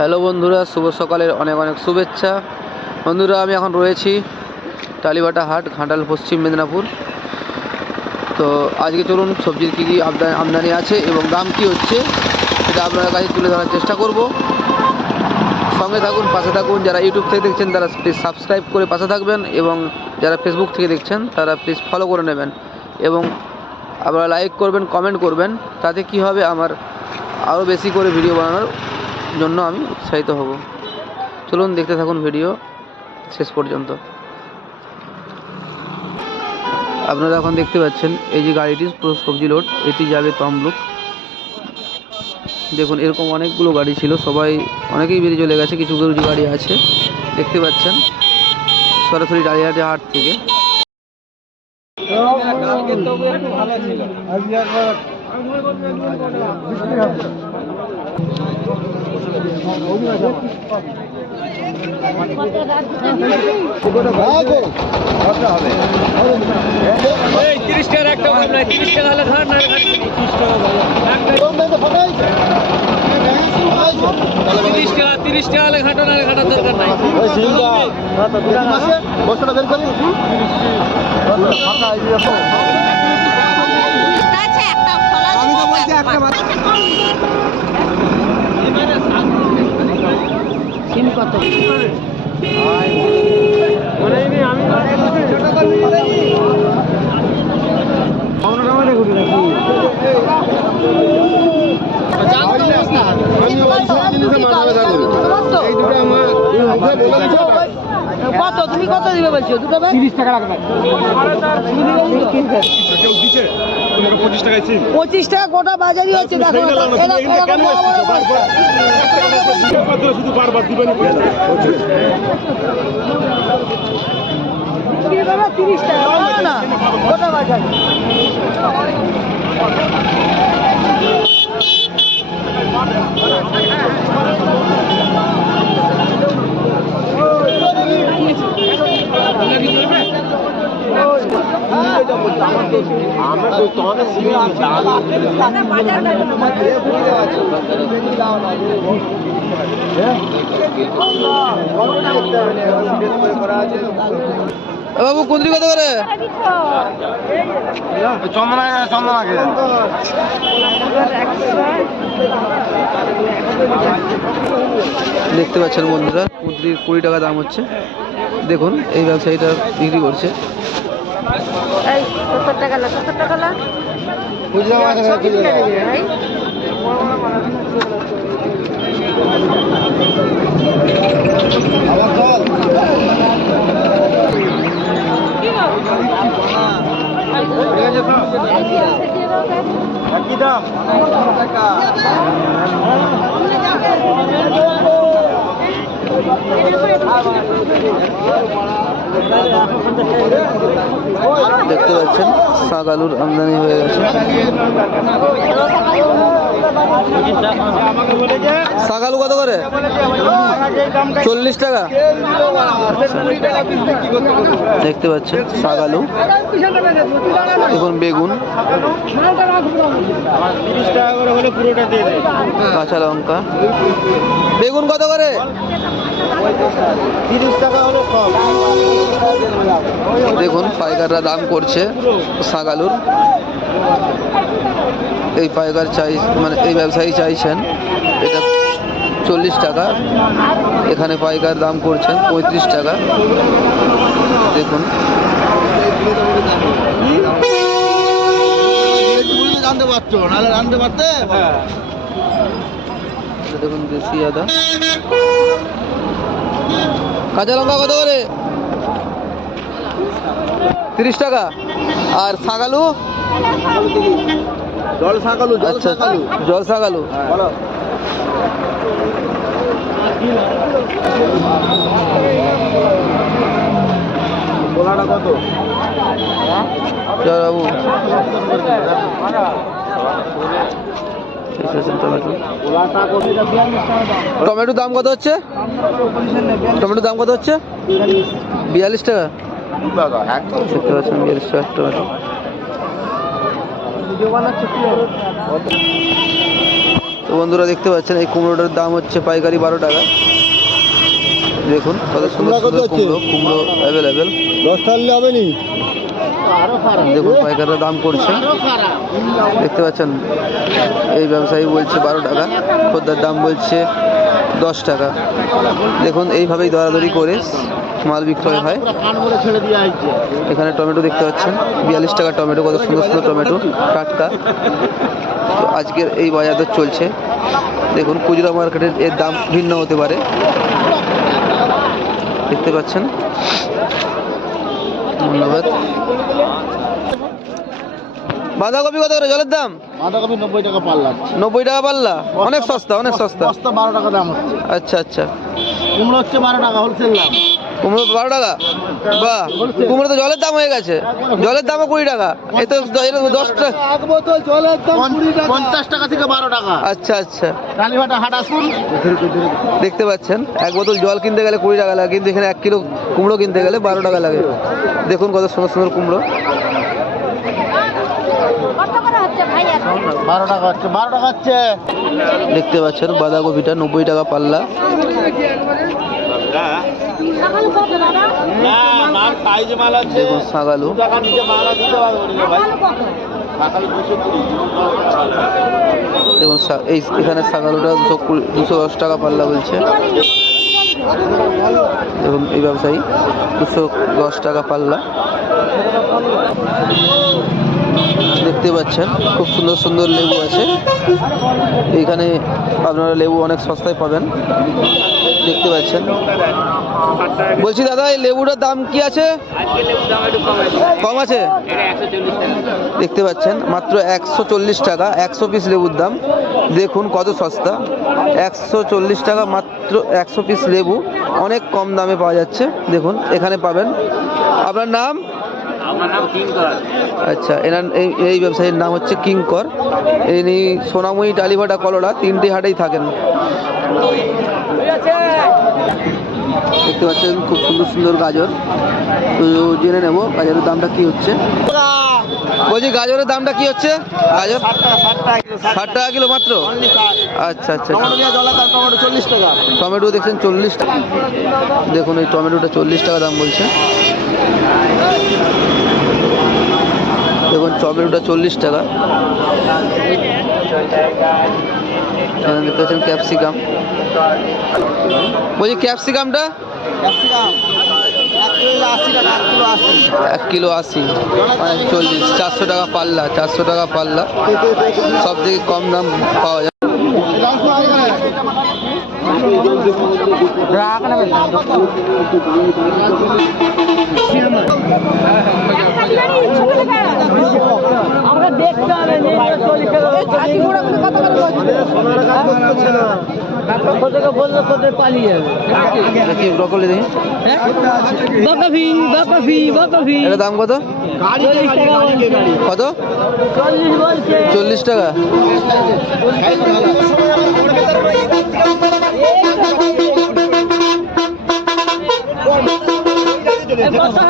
Hello বন্ধুরা, শুভ সকালের অনেক অনেক শুভেচ্ছা। বন্ধুরা, আমি এখন রয়েছি টালিবাটা হাট, ঘাটাল, পশ্চিম মেদিনীপুর। তো আজকে চলুন সবজির কী কী আমদানি আছে এবং দাম কী হচ্ছে সেটা আপনাদের কাছে তুলে ধরার চেষ্টা করব। সঙ্গে থাকুন, পাশে থাকুন। যারা ইউটিউব থেকে দেখছেন তারা প্লিজ সাবস্ক্রাইব করে পাশে থাকবেন, এবং যারা ফেসবুক থেকে দেখছেন তারা প্লিজ ফলো করে নেবেন, এবং আপনারা লাইক করবেন, কমেন্ট করবেন। তাতে কি হবে, আমার আরও বেশি করে ভিডিও বানানোর জন্য আমি উৎসাহিত হব। চলুন দেখতে থাকুন ভিডিও শেষ পর্যন্ত। আপনারা এখন দেখতে পাচ্ছেন এই যে গাড়িটি পুরো সবজি লোড, এটি যাবে তমলুক। দেখুন, এরকম অনেকগুলো গাড়ি ছিল, অনেকেই বেরিয়ে চলে গেছে, কিছু কিছু গাড়ি আছে দেখতে পাচ্ছেন সরাসরি টালিহাটি হাট থেকে। কত তুমি কত দিবে বলছো? 30 টাকা রাখবে। 25 টাকা গোটা বাজারই হচ্ছে। দেখো শুধু বারবার দিবেন 30 টাকা না গোটা বাজার। বাবু কুন্দ্রি কত করে? দেখতে পাচ্ছেন বন্ধুরা, কুন্দ্রির 20 টাকা দাম হচ্ছে। দেখুন এই ব্যবসায়ীটা বিক্রি করছে। দেখতে পাচ্ছেন শাক আলুর আমদানি হয়ে গেছে। শাক আলু কত করে? 40 টাকা। দেখতে পাচ্ছেন শাক আলু। দেখুন বেগুন, কাঁচা লঙ্কা। বেগুন কত করে? 30 টাকা হলো কম। দেখুন পাইকাররা দাম করছে শাক আলুর। এই পাইকার এই ব্যবসায়ী চাইছেন এটা 40 টাকা, এখানে পাইকার দাম করছেন 35 টাকা। দেখুন জানতে পারছো, নাহলে জানতে পারতে। দেখুন দেশি আদা। কাঁচা লঙ্কা কত করে? 30 টাকা। আর শাক আলু? জল শাক আলু। আচ্ছা, জল শাক আলু। কত বাবু? টমেটোর দাম কত হচ্ছে? টমেটোর দাম কত হচ্ছে? 42 টাকা। দেখতে পাচ্ছেন 42 টাকা টমেটো। তো বন্ধুরা দেখতে পাচ্ছেন এই কুমড়োটার দাম হচ্ছে পাইকারি 12 টাকা। দেখুন কত সুন্দর সুন্দর কুমড়ো অ্যাভেলেবেল। 10 টাকা হবে নি? দেখুন পাইকাররা দাম করছে, দেখতে পাচ্ছেন। এই ব্যবসায়ী বলছে 12 টাকা, খদ্দের দাম বলছে 10 টাকা। দেখুন এইভাবেই দরাদরি করে মাল বিক্রয় হয়। এখানে টমেটো দেখতে পাচ্ছেন 42 টাকা টমেটো, কত সুন্দর সুন্দর টমেটো টাটকা। তো আজকের এই বাজার দর চলছে। দেখুন খুচরা মার্কেটের এর দাম ভিন্ন হতে পারে, দেখতে পাচ্ছেন। ধন্যবাদ। বাঁধাকপি কত করে জলের দাম? বাঁধাকপি 90 টাকা পাল্লা। 90 টাকা পাল্লা, অনেক সস্তা, অনেক সস্তা। বস্তা 12 টাকা দাম হচ্ছে। আচ্ছা আচ্ছা। কুমড়ো হচ্ছে 12 টাকা হোলসেল দাম। কুমড়ো 12 টাকা? বাহ, কুমড়ো তো জলের দামও হয়ে গেছে। জলের দামও 20 টাকা। এই তো 10 টাকা। এক বোতল জলের দাম 20 টাকা। 50 টাকা থেকে 12 টাকা। আচ্ছা আচ্ছা। কালীবাটা হাট আসুন। দেখতে পাচ্ছেন এক বোতল জল কিনতে গেলে 20 টাকা লাগে, কিন্তু এখানে 1 কিলো কুমড়ো কিনতে গেলে 12 টাকা লাগে। দেখুন কত সুন্দর সুন্দর কুমড়ো। 12 টাকা হচ্ছে, 12 টাকা হচ্ছে। দেখতে পাচ্ছেন বাঁধাকপিটা 90 টাকা পাল্লা। দেখুন শাকালু, দেখুন এখানে শাকালুটা 210 টাকা পাল্লা বলছে। দেখুন এই ব্যবসায়ী 210 টাকা পাল্লা। দেখতে পাচ্ছেন খুব সুন্দর সুন্দর লেবু আছে এইখানে, আপনারা লেবু অনেক সস্তায় পাবেন। দেখতে পাচ্ছেন। বলছি দাদা এই লেবুটার দাম কি আছে? কম আছে? দেখতে পাচ্ছেন মাত্র 140 টাকা 100 পিস লেবুর দাম। দেখুন কত সস্তা, 140 টাকা মাত্র 100 পিস লেবু, অনেক কম দামে পাওয়া যাচ্ছে। দেখুন এখানে পাবেন। আপনার নাম? আমার নাম কিঙ্কর। আচ্ছা, এনার এই ব্যবসায়ীর নাম হচ্ছে কিঙ্কর। ইনি সোনাময়ী, টালিভাটা, কলোরা 3টে হাটেই থাকেন। দেখতে পাচ্ছেন খুব সুন্দর সুন্দর গাজর। তো জেনে নেব গাজরের দামটা কি হচ্ছে। বলছি গাজরের দামটা কি হচ্ছে? গাজর 60 টাকা কিলো মাত্র? আচ্ছা আচ্ছা। টমেটো 40 টাকা। টমেটো দেখছেন 40 টাকা। দেখুন এই টমেটোটা 40 টাকা দাম বলছে। দেখুন টমেটোটা 40 টাকা। এখানে দেখতে পাচ্ছেন ক্যাপসিকাম। বলছি ক্যাপসিকামটা? ক্যাপসিকাম 1 কিলো 80 টাকা। 1 কিলো 80 মানে 40, 400 টাকা পাল্লা। 400 টাকা পাল্লা, সব থেকে কম দাম পাওয়া যায়। আমরা দেখতে হবে বললো কোথায় পালিয়ে যাবে। ব্রকলি দেখি, বাকাফি এটা দাম কত? কত? 40 টাকা। কথা